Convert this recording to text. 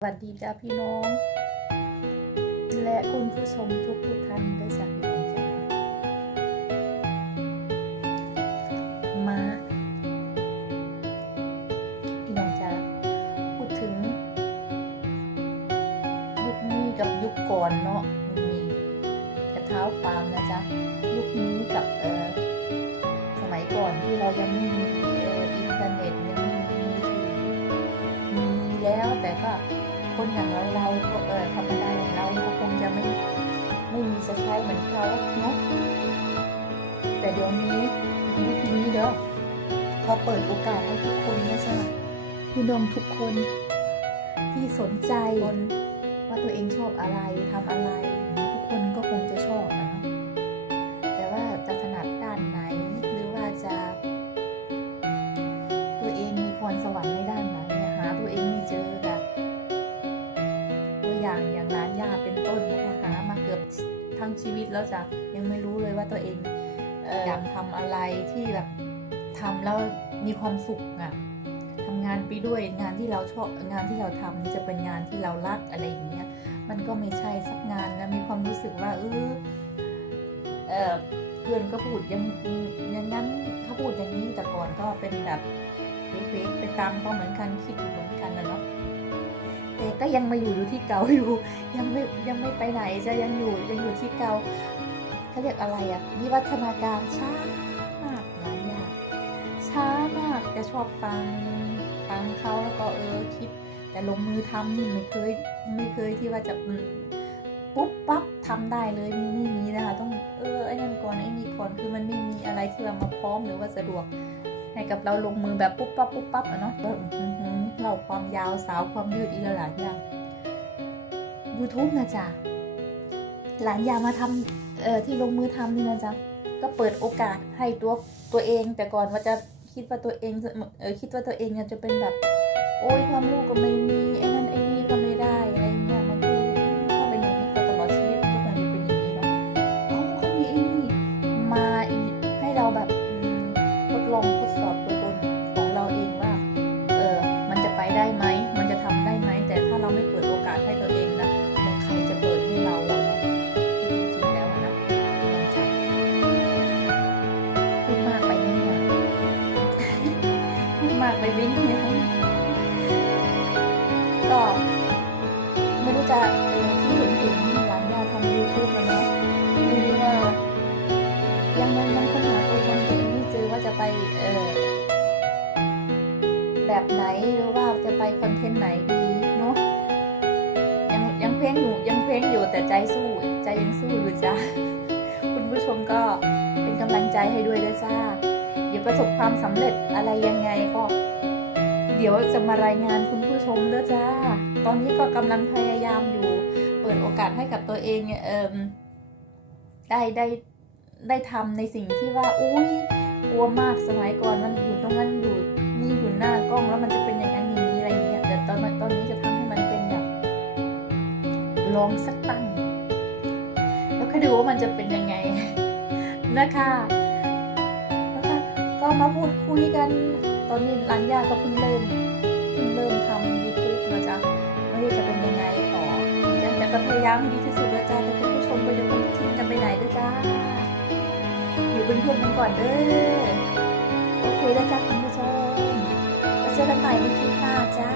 สวัสดีจ้าพี่น้อง และคุณผู้ชมทุกทุกท่านด้วยจ้าพี่น้องจ้ามาพี่น้องจ้าพูดถึง ยุคนี้กับยุคก่อนเนาะมีกระเท้าความนะจ๊ะยุคนี้กับเออสมัยก่อนที่เรายังไม่มีอินเทอร์เน็ตยังไม่มีมือถือมีแล้วแต่ก็ คนอย่างเราเราก็เออธรรมดาอย่างเราก็คงจะไม่ไม่มีสะใช้เหมือนเขาเนาะแต่เดี๋ยวนี้ยุคนี้เด้อเขาเปิดโอกาสให้ทุกคนนะจ๊ะพี่น้องทุกคน ที่สนใจว่าตัวเองชอบอะไรทำอะไร ร้านยาเป็นต้นนะคะหามาเกือบทั้งชีวิตแล้วจ้ะยังไม่รู้เลยว่าตัวเองเอออยากทำอะไรที่แบบทำแล้วมีความสุขอะทำงานไปด้วยงานที่เราชอบงานที่เราทำนี่จะเป็นงานที่เรารักอะไรอย่างเงี้ยมันก็ไม่ใช่สักงานนะมีความรู้สึกว่าเออเออเพื่อนก็พูดอยังอย่างนั้นเขาพูดอย่างนี้แต่ก่อนก็เป็นแบบเฟกๆไปตามเขาเหมือนกันคิดเหมือนกันนะเนาะ แต่ก็ยังมาอยู่อยู่ที่เก่าอยู่ ยังไม่ยังไม่ไปไหนจะยังอยู่ยังอยู่ที่เก่าเขาเรียกอะไรอะวิวัฒนาการช้ามากหลายอย่างช้ามากแต่ชอบฟังฟังเขาแล้วก็เออคิด แต่ลงมือทำนี่ไม่เคยไม่เคยที่ว่าจะปุ๊บปั๊บทำได้เลยไม่ไม่มีนะคะต้องเออไอ้นั่นก่อนไอ้นี่ก่อนคือมันไม่มีอะไรที่ว่ามาพร้อมหรือว่าสะดวก ให้กับเราลงมือแบบปุ๊บปั๊บปุ๊บปั๊บอะเนาะเราความยาวสาวความยืดอีกหลายอย่าง YouTube นะจ๊ะหลานยามาทำเอ่อที่ลงมือทำนี่นะจ๊ะก็เปิดโอกาสให้ตัวตัวเอง แต่ก่อนว่าจะคิดว่าตัวเองเออคิดว่าตัวเองจะเป็นแบบ โอ้ยความรู้ก็ไม่มีไอ้นั่นไอ้ เออแบบไหนหรือว่าจะไปคอนเทนต์ไหนดีเนาะยังยังเพลงอยู่ยังเพลงอยู่แต่ใจสู้ใจยังสู้อยู่จ้าคุณผู้ชมก็เป็นกำลังใจให้ด้วยด้วยจ้าเดี๋ยวประสบความสำเร็จอะไรยังไงก็ เดี๋ยวจะมารายงานคุณผู้ชมด้วยจ้า ตอนนี้ก็กำลังพยายามอยู่ เปิดโอกาสให้กับตัวเองเนี่อได้ได้ได้ทำในสิ่งที่ว่า อุ้ย กลัวมากสมัยก่อนมันอยู่ตรงนั้นอยู่นี่อยู่หน้ากล้องแล้วมันจะเป็นอย่างนั้นอย่างนี้อะไรอย่างเงี้ยแต่ตอนตอนนี้จะทำให้มันเป็นแบบลองสักตั้ง แล้วก็ดูว่ามันจะเป็นยังไงนะคะนะคะก็มาพูดคุยกัน ตอนนี้ร้านยาก็เพิ่งเริ่มเพิ่งเริ่มทำ YouTube นะจ๊ะไม่รู้จะเป็นยังไงต่อจะจะก็พยายามให้ดีที่สุดเลยจ้าแต่คุณผู้ชมก็อย่าเพิ่งทิ้งกันไปไหนด้วยจ้า เพื่อนๆกันก่อนเด้อโอเคแล้วจ้าคุณผู้ชมมาเจอกันใหม่ในคลิปหน้าจ้า